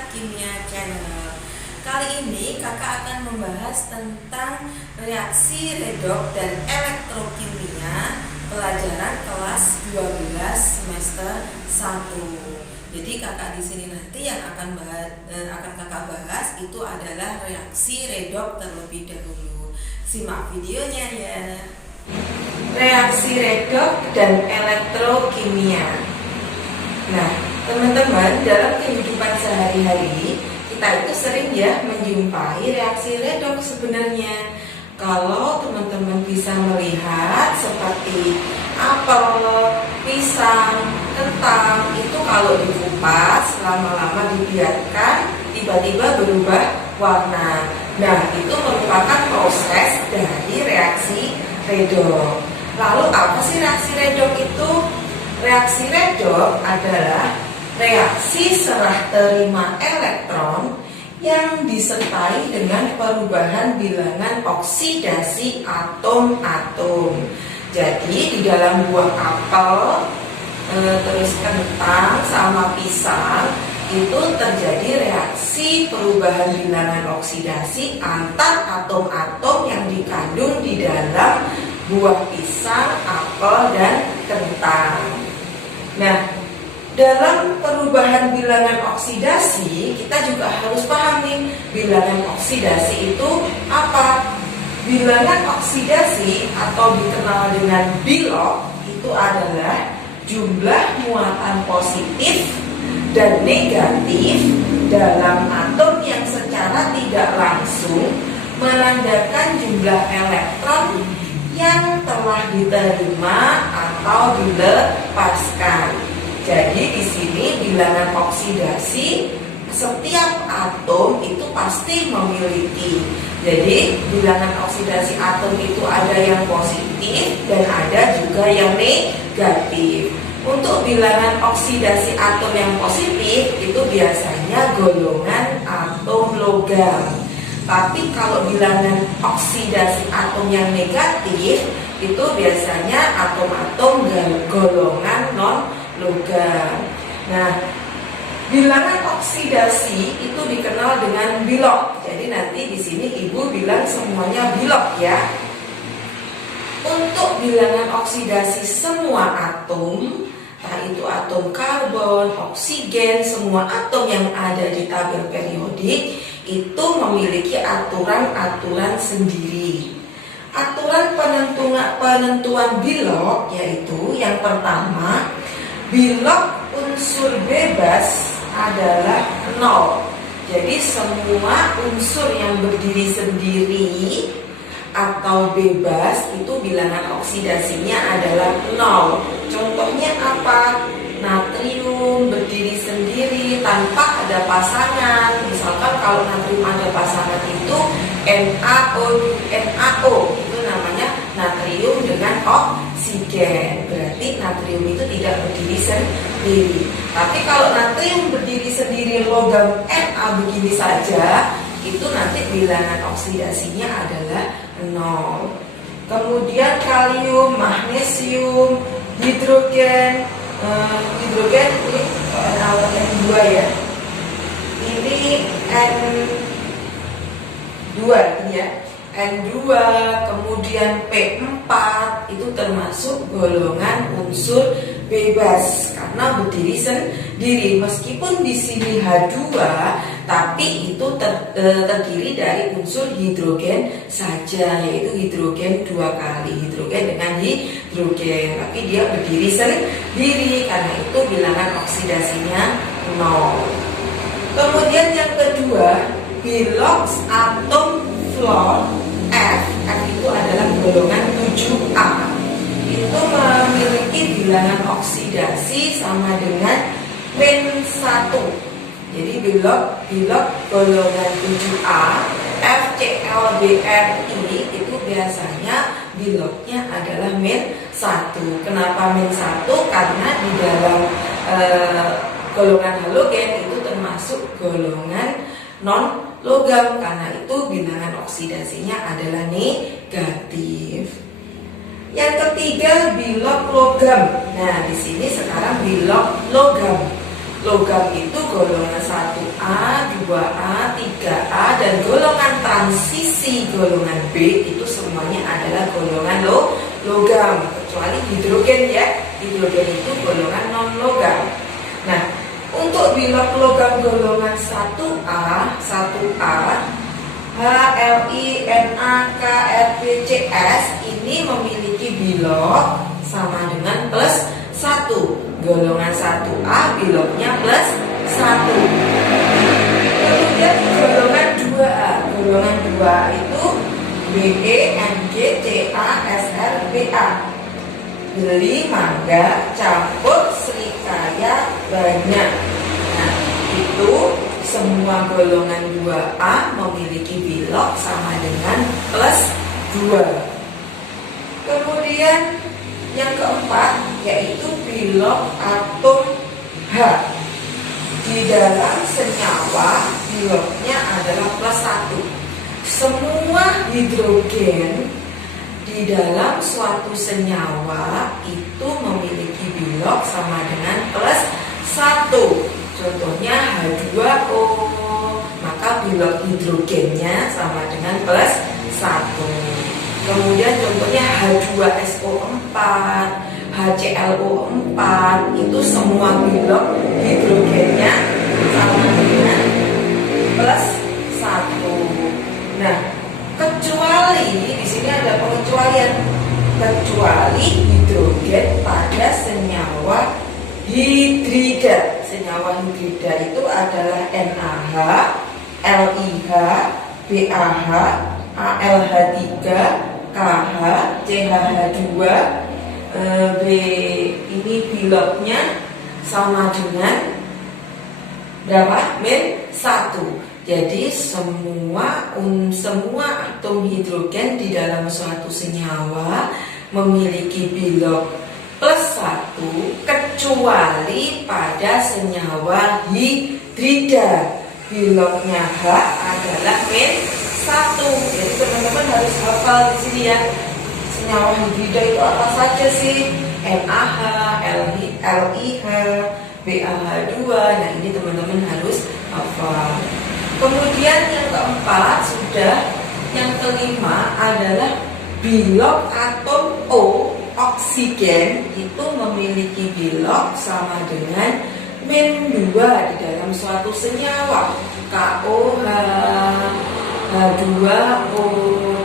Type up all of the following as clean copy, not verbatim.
Sehat Kimia Channel. Kali ini kakak akan membahas tentang reaksi redoks dan elektrokimia pelajaran kelas 12 semester 1. Jadi kakak di sini nanti yang akan kakak bahas itu adalah reaksi redoks terlebih dahulu. Simak videonya ya. Reaksi redoks dan elektrokimia. Nah, teman-teman, dalam kehidupan sehari-hari kita itu sering ya menjumpai reaksi redoks sebenarnya. Kalau teman-teman bisa melihat seperti apel, pisang, kentang, itu kalau dikupas lama-lama dibiarkan tiba-tiba berubah warna. Nah, itu merupakan proses dari reaksi redoks. Lalu apa sih reaksi redoks itu? Reaksi redoks adalah reaksi serah terima elektron yang disertai dengan perubahan bilangan oksidasi atom-atom. Jadi di dalam buah apel, terus kentang sama pisang itu terjadi reaksi perubahan bilangan oksidasi antar atom-atom yang dikandung di dalam buah pisang, apel, dan kentang. Nah, dalam perubahan bilangan oksidasi, kita juga harus paham nih, bilangan oksidasi itu apa? Bilangan oksidasi atau dikenal dengan bilok itu adalah jumlah muatan positif dan negatif dalam atom yang secara tidak langsung menandakan jumlah elektron yang telah diterima atau dilepaskan. Jadi di sini bilangan oksidasi setiap atom itu pasti memiliki. Jadi bilangan oksidasi atom itu ada yang positif dan ada juga yang negatif. Untuk bilangan oksidasi atom yang positif itu biasanya golongan atom logam. Tapi kalau bilangan oksidasi atom yang negatif itu biasanya atom-atom golongan non-logam. Nah, bilangan oksidasi itu dikenal dengan bilok. Jadi nanti di sini ibu bilang semuanya bilok ya. Untuk bilangan oksidasi semua atom, entah itu atom karbon, oksigen, semua atom yang ada di tabel periodik itu memiliki aturan-aturan sendiri. Aturan penentuan bilok yaitu yang pertama, bilok unsur bebas adalah 0. Jadi semua unsur yang berdiri sendiri atau bebas itu bilangan oksidasinya adalah 0. Contohnya apa? Natrium berdiri sendiri tanpa ada pasangan. Misalkan kalau natrium ada pasangan itu NaO itu namanya natrium dengan oksigen. Berarti natrium itu tidak berdiri sendiri. Tapi kalau natrium berdiri sendiri logam Na begini saja, itu nanti bilangan oksidasinya adalah 0. Kemudian kalium, magnesium, hidrogen ini N2 ya. Ini N2 ya. N2, kemudian P4 itu termasuk golongan unsur bebas karena berdiri sendiri. Meskipun di sini H2, tapi itu terdiri dari unsur hidrogen saja, yaitu hidrogen 2 kali, hidrogen dengan hidrogen, tapi dia berdiri sendiri karena itu bilangan oksidasinya 0. Kemudian yang kedua, bilok atom fluor F itu adalah golongan 7A. Itu memiliki bilangan oksidasi sama dengan -1. Jadi bilok golongan 7A FClBrI itu biasanya biloknya adalah -1. Kenapa -1? Karena di dalam golongan halogen itu termasuk golongan non logam, karena itu bilangan oksidasinya adalah negatif. Yang ketiga, bilok logam. Nah, di sini sekarang bilok logam. logam itu golongan 1A, 2A, 3A, dan golongan transisi golongan B itu semuanya adalah golongan logam, kecuali hidrogen ya. Hidrogen itu golongan non logam. Nah, untuk bilok logam golongan 1A, HLi, Na, K, Rb, Cs ini memiliki bilok sama dengan plus 1. Golongan 1A biloknya plus 1. Kemudian golongan 2A. Golongan 2A itu Be, Mg, Ca, Sr, Ba. Beli, mangga, campur, serikaya, banyak. Nah, itu semua golongan 2A memiliki bilok sama dengan plus 2. Kemudian yang keempat yaitu bilok atom H. Di dalam senyawa biloknya adalah plus 1. Semua hidrogen di dalam suatu senyawa itu memiliki bilok sama dengan plus 1. Contohnya H2O, maka bilok hidrogennya sama dengan plus 1. Kemudian contohnya H2SO4, HClO4, itu semua bilok hidrogennya sama dengan plus 1. Nah, kecuali di sini ada pengecualian, kecuali hidrogen pada senyawa hidrida. Senyawa hidrida itu adalah NaH, LiH, BaH, AlH3, KH, CH2, B ini biloknya sama dengan berapa? Min 1. Jadi semua atom hidrogen di dalam suatu senyawa memiliki bilok plus 1 kecuali pada senyawa hidrida. Biloknya H adalah min 1. Jadi teman-teman harus hafal di sini ya. Senyawa hidrida itu apa saja sih? NaH, LiH, BaH2. Nah, ini teman-teman harus hafal. Kemudian yang keempat sudah, yang kelima adalah bilok atom O, oksigen itu memiliki bilok sama dengan min 2 di dalam suatu senyawa. KOH, H2O,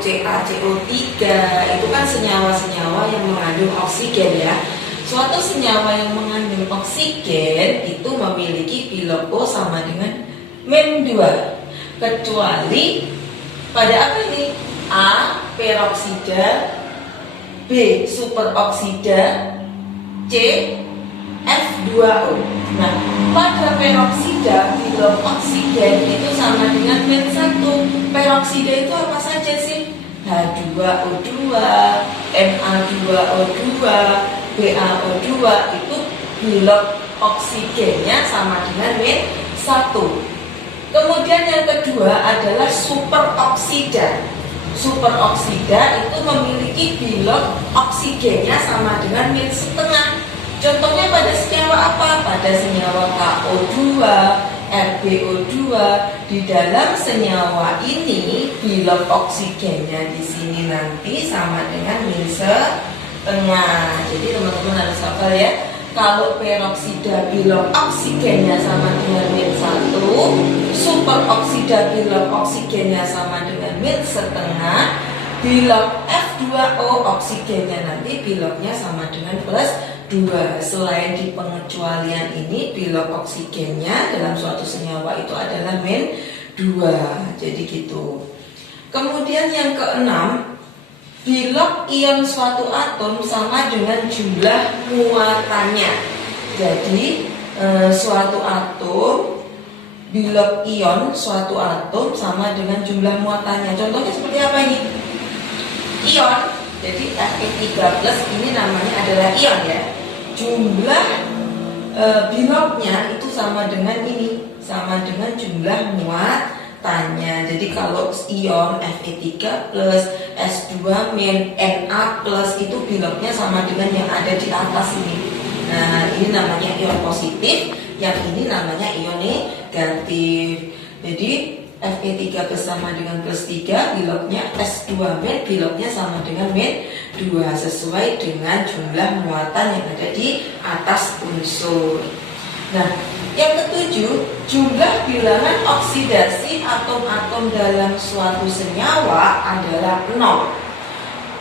CaCO3 itu kan senyawa-senyawa yang mengandung oksigen ya. Suatu senyawa yang mengandung oksigen itu memiliki bilok O sama dengan min 2, kecuali pada apa ini? A, peroksida, B, superoksida, C, F2O. Nah, pada peroksida bilok oksigen itu sama dengan min 1. Peroksida itu apa saja sih? H2O2, Na2O2, BaO2 itu bilok oksigennya sama dengan min 1. Kemudian yang kedua adalah superoksida. Superoksida itu memiliki bilok oksigennya sama dengan min 1/2. Contohnya pada senyawa apa? Pada senyawa KO2, RbO2. Di dalam senyawa ini bilok oksigennya di sini nanti sama dengan min 1/2. Jadi teman-teman harus hafal ya. Kalau peroksida bilok oksigennya sama dengan min 1, superoksida bilok oksigennya sama dengan min 1/2, bilok F2O oksigennya nanti biloknya sama dengan plus 2. Selain di pengecualian ini, bilok oksigennya dalam suatu senyawa itu adalah min 2. Jadi gitu. Kemudian yang keenam, bilok ion suatu atom sama dengan jumlah muatannya. Jadi suatu atom, bilok ion suatu atom sama dengan jumlah muatannya. Contohnya seperti apa ini? Ion, jadi Fe3+ ini namanya adalah ion ya. Jumlah biloknya itu sama dengan ini, sama dengan jumlah muatannya. Jadi kalau ion Fe3+, S2- Na+ itu biloknya sama dengan yang ada di atas ini. Nah, ini namanya ion positif. yang ini namanya ion negatif. Jadi Fe3 bersama dengan plus 3, biloknya S2 min, biloknya sama dengan min 2 sesuai dengan jumlah muatan yang ada di atas unsur. Nah, yang ketujuh, jumlah bilangan oksidasi atom-atom dalam suatu senyawa adalah 0.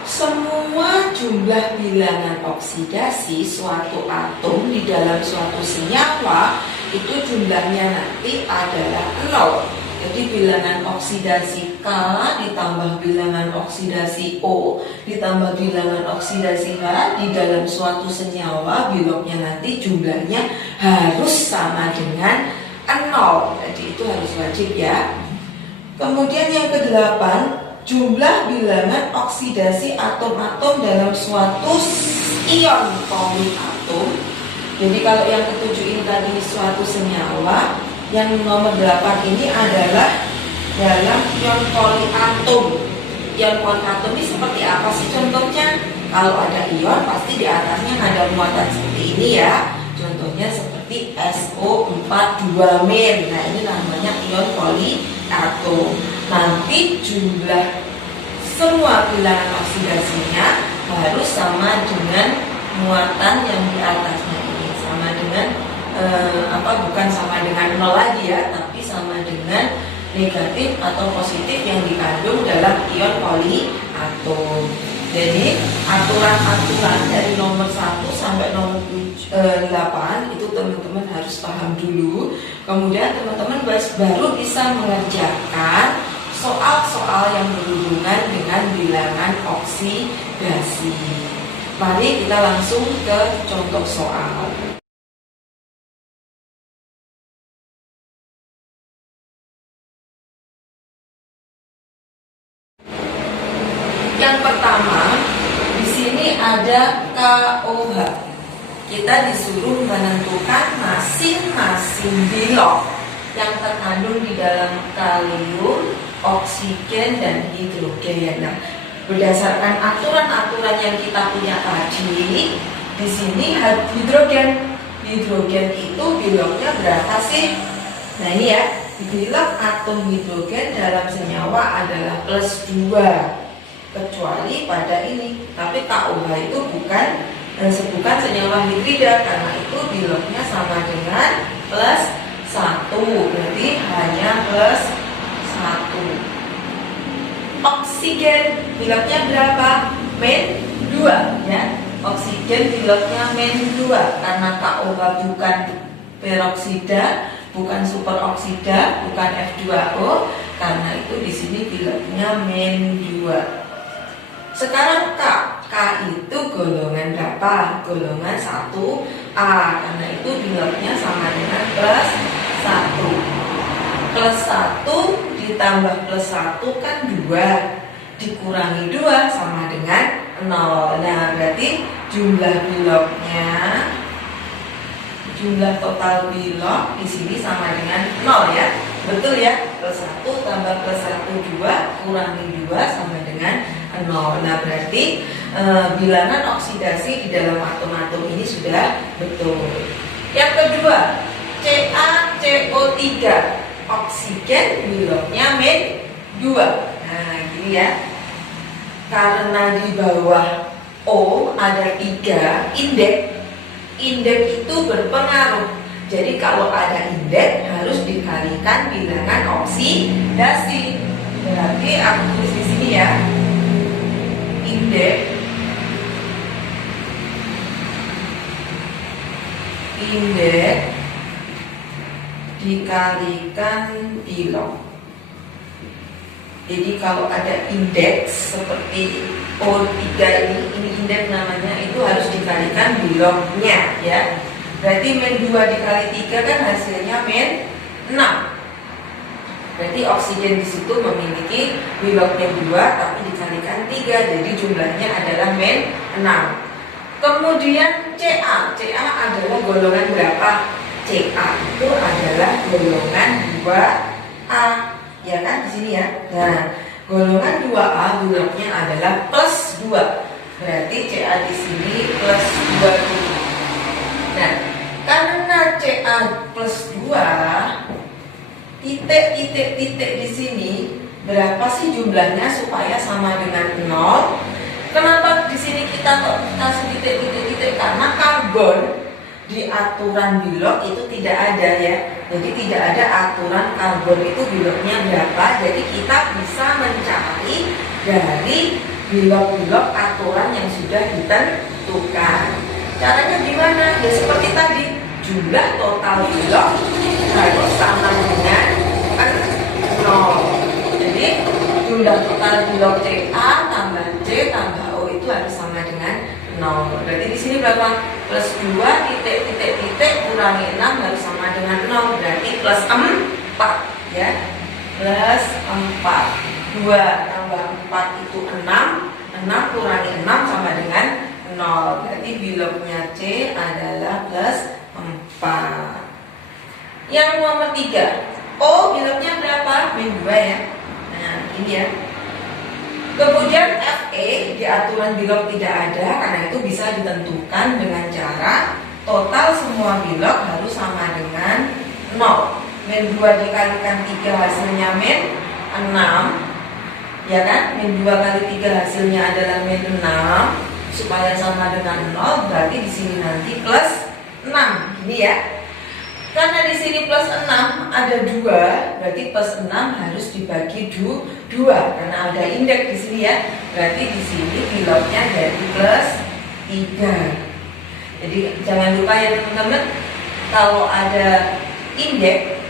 Semua jumlah bilangan oksidasi suatu atom di dalam suatu senyawa itu jumlahnya nanti adalah 0. Jadi bilangan oksidasi K ditambah bilangan oksidasi O ditambah bilangan oksidasi H di dalam suatu senyawa, biloknya nanti jumlahnya harus sama dengan 0. Jadi itu harus wajib ya. Kemudian yang kedelapan, jumlah bilangan oksidasi atom-atom dalam suatu ion poliatom. Jadi kalau yang ketujuh ini tadi suatu senyawa, yang nomor 8 ini adalah dalam ion poliatom. Ion poliatom ini seperti apa sih contohnya? Kalau ada ion pasti di atasnya ada muatan seperti ini ya. Contohnya seperti SO42 min. Nah, ini namanya ion poliatom. Nanti jumlah semua bilangan oksidasinya harus sama dengan muatan yang di atasnya ini, sama dengan bukan sama dengan 0 lagi ya, tapi sama dengan negatif atau positif yang dikandung dalam ion poliatom. Jadi aturan-aturan dari nomor 1 sampai nomor 8 itu teman-teman harus paham dulu. Kemudian teman-teman baru bisa mengerjakan soal-soal yang berhubungan dengan bilangan oksidasi. Mari kita langsung ke contoh soal. Yang pertama, di sini ada KOH. Kita disuruh menentukan masing-masing bilok yang terkandung di dalam kalium, oksigen, dan hidrogen. Nah, berdasarkan aturan-aturan yang kita punya tadi, di sini hidrogen itu biloknya berapa sih? Nah ini ya, bilok atom hidrogen dalam senyawa adalah plus 2. Kecuali pada ini, tapi KOH itu bukan senyawa hidrida, karena itu biloknya sama dengan plus 1, berarti hanya plus 1. Oksigen biloknya berapa? Min 2 ya. Oksigen biloknya min 2 karena KOH bukan peroksida, bukan superoksida, bukan F2O, karena itu di sini biloknya min 2. Sekarang K itu golongan berapa? Golongan 1A, karena itu biloknya sama dengan plus 1. Plus 1 ditambah plus 1 kan 2, dikurangi 2 sama dengan 0. Nah, berarti jumlah total bilok di sini sama dengan 0 ya. Betul ya? Plus 1 tambah plus 1 2, kurangi 2 sama dengan 0. Nah, berarti bilangan oksidasi di dalam atom-atom ini sudah betul. Yang kedua, CaCO3, oksigen biloknya min 2. Nah, gini ya. Karena di bawah O ada 3 indeks itu berpengaruh. Jadi kalau ada indeks harus dikalikan bilangan oksidasi. Berarti aku tulis di sini ya. Indeks dikalikan bilok. Jadi kalau ada indeks seperti O3 ini indeks namanya, itu harus dikalikan biloknya ya. Berarti min 2 dikali 3 kan hasilnya min 6. Berarti oksigen di situ memiliki biloknya 2 tapi dikalikan 3, jadi jumlahnya adalah min 6. Kemudian Ca adalah golongan berapa? Ca itu adalah golongan 2A. Ya kan di sini ya. Nah, golongan 2A biloknya adalah plus 2. Berarti Ca di sini plus 2. Nah, Karena Ca plus 2, titik di sini berapa sih jumlahnya supaya sama dengan 0? Kenapa di sini kita kok kasih titik? Karena karbon di aturan Bilog itu tidak ada ya. Jadi tidak ada aturan karbon itu Bilognya berapa. Jadi kita bisa mencari dari Bilog-Bilog aturan yang sudah ditentukan. Caranya gimana? Ya seperti tadi, jumlah total Bilog harus sama dengan 0. Jadi jumlah total Bilog Ca tambah C tambah O itu harus sama dengan 0. Berarti di sini berapa? Plus 2 titik kurangi 6 harus sama dengan 0. Berarti plus 4 ya. Plus 4. 2 tambah 4 itu 6. 6 kurangi 6 sama dengan 0. Berarti Bilognya C adalah plus 4. Yang nomor 3, O Bilognya berapa? Min 2 ya. Nah ini ya. Kemudian Fe di aturan Bilog tidak ada, karena itu bisa ditentukan dengan cara total semua Bilog harus sama dengan 0. Min 2 dikalikan 3 hasilnya min 6. Ya kan? Min 2 kali 3 hasilnya adalah min 6. Supaya sama dengan 0, berarti di sini nanti plus 6. Gini ya. Karena di sini plus 6 ada 2, berarti plus 6 harus dibagi 2 karena ada indeks di sini ya. Berarti di sini Bilognya jadi plus 3. Jadi jangan lupa ya teman-teman, kalau ada indeks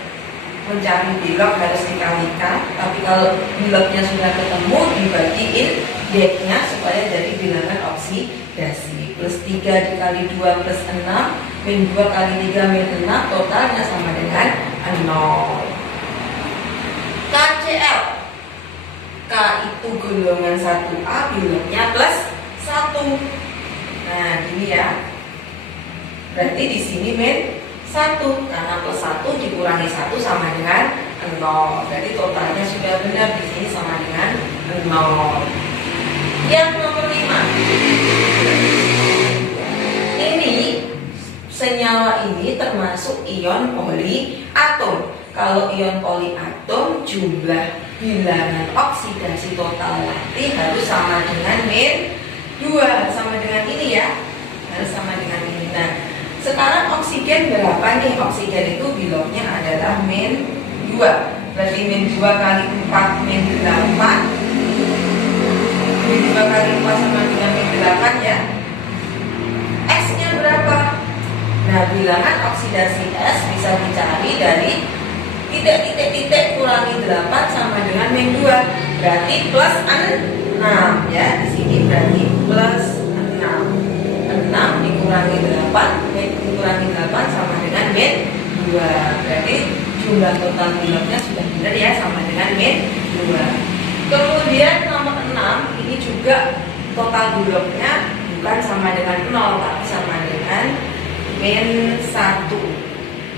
mencari Bilog harus dikalikan, tapi kalau Bilognya sudah ketemu dibagi indeksnya supaya jadi bilangan oksidasi. Plus 3 dikali 2 plus 6, min 2 kali 3 min 6, totalnya sama dengan 0. KCl, K itu golongan 1A, Bilognya plus 1. Nah gini ya. Berarti di sini min 1, karena plus 1 dikurangi 1 sama dengan 0. Berarti totalnya sudah benar, di sini sama dengan 0. Yang nomor 5, ini senyawa ini termasuk ion poliatom. Kalau ion poliatom, jumlah bilangan oksidasi total nanti harus sama dengan min 2, sama dengan ini ya, harus sama dengan ini. Nah sekarang oksigen berapa nih? Oksigen itu Bilognya adalah min 2. Berarti min 2 kali 4 min 8. Min 2 kali 4 sama dengan min 8 ya. S-nya berapa? Nah bilangan oksidasi S bisa dicari dari titik kurangi 8 sama dengan min 2. Berarti plus 6 ya. Di sini berarti plus 6. 6 dikurangi 8, dikurangi 8 sama dengan min 2. Berarti jumlah total Bilognya sudah benar ya, sama dengan min 2. Kemudian nomor 6, ini juga total Bilognya bukan sama dengan 0, tapi sama dengan min 1.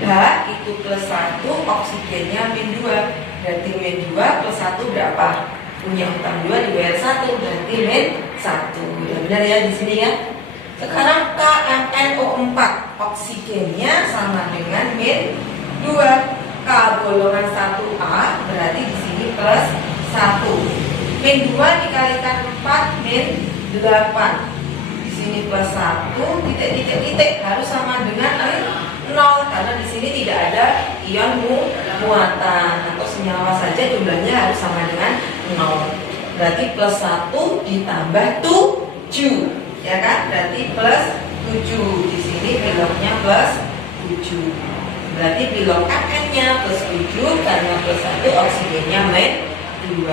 H itu plus 1, oksigennya min 2. Berarti min 2 plus 1 berapa? Punya utang 2 dibayar 1, berarti min 1. Udah benar ya di sini ya. Sekarang KMNO4, oksigennya sama dengan min 2. K golongan 1A, berarti di sini plus 1. Min 2 dikalikan 4 min 8. Di sini plus 1, titik harus sama dengan 0 karena di sini tidak ada ion muatan atau senyawa saja, jumlahnya harus sama dengan 0. Berarti plus 1 ditambah 7, ya kan? Berarti plus 7. Di sini Bilognya plus 7. Berarti Bilog Mn-nya plus 7 karena plus 1 oksigennya min 2.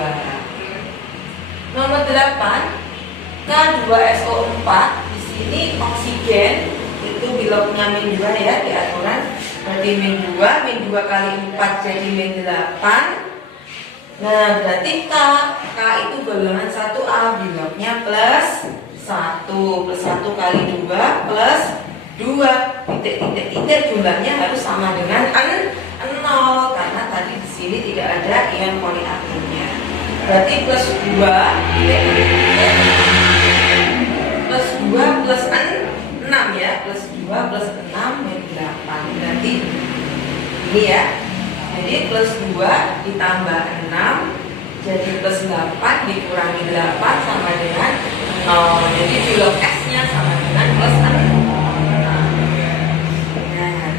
Nomor 8, K2SO4. Di sini oksigen itu Bilognya min 2 ya di aturan. Berarti min 2 kali 4 jadi min 8. Nah berarti K itu golongan 1A, Bilognya plus 1. Plus 1 kali 2 plus 2. Titik jumlahnya harus sama dengan 0 karena tadi di sini tidak ada ion poliatomnya. Berarti plus 2 plus 2 plus 6 ya, plus 2 2 plus 6 min 8. Berarti ini ya. Jadi plus 2 ditambah 6 jadi plus 8 dikurangi 8 sama dengan 0. Jadi di log S-nya sama dengan plus 6. Nah,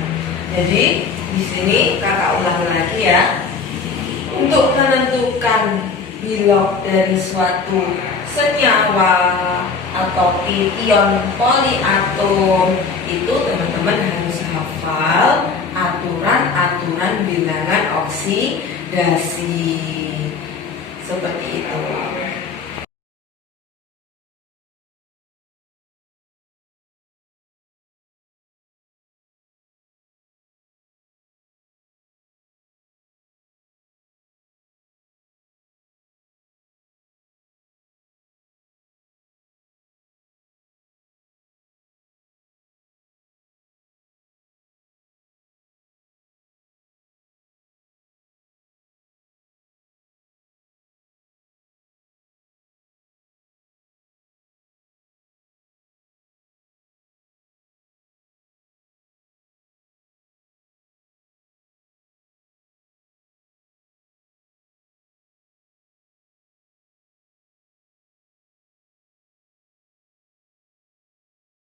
jadi di sini kakak ulang lagi ya. Untuk menentukan bilog dari suatu senyawa atau ion poliatom itu teman-teman harus hafal aturan-aturan bilangan oksidasi seperti itu.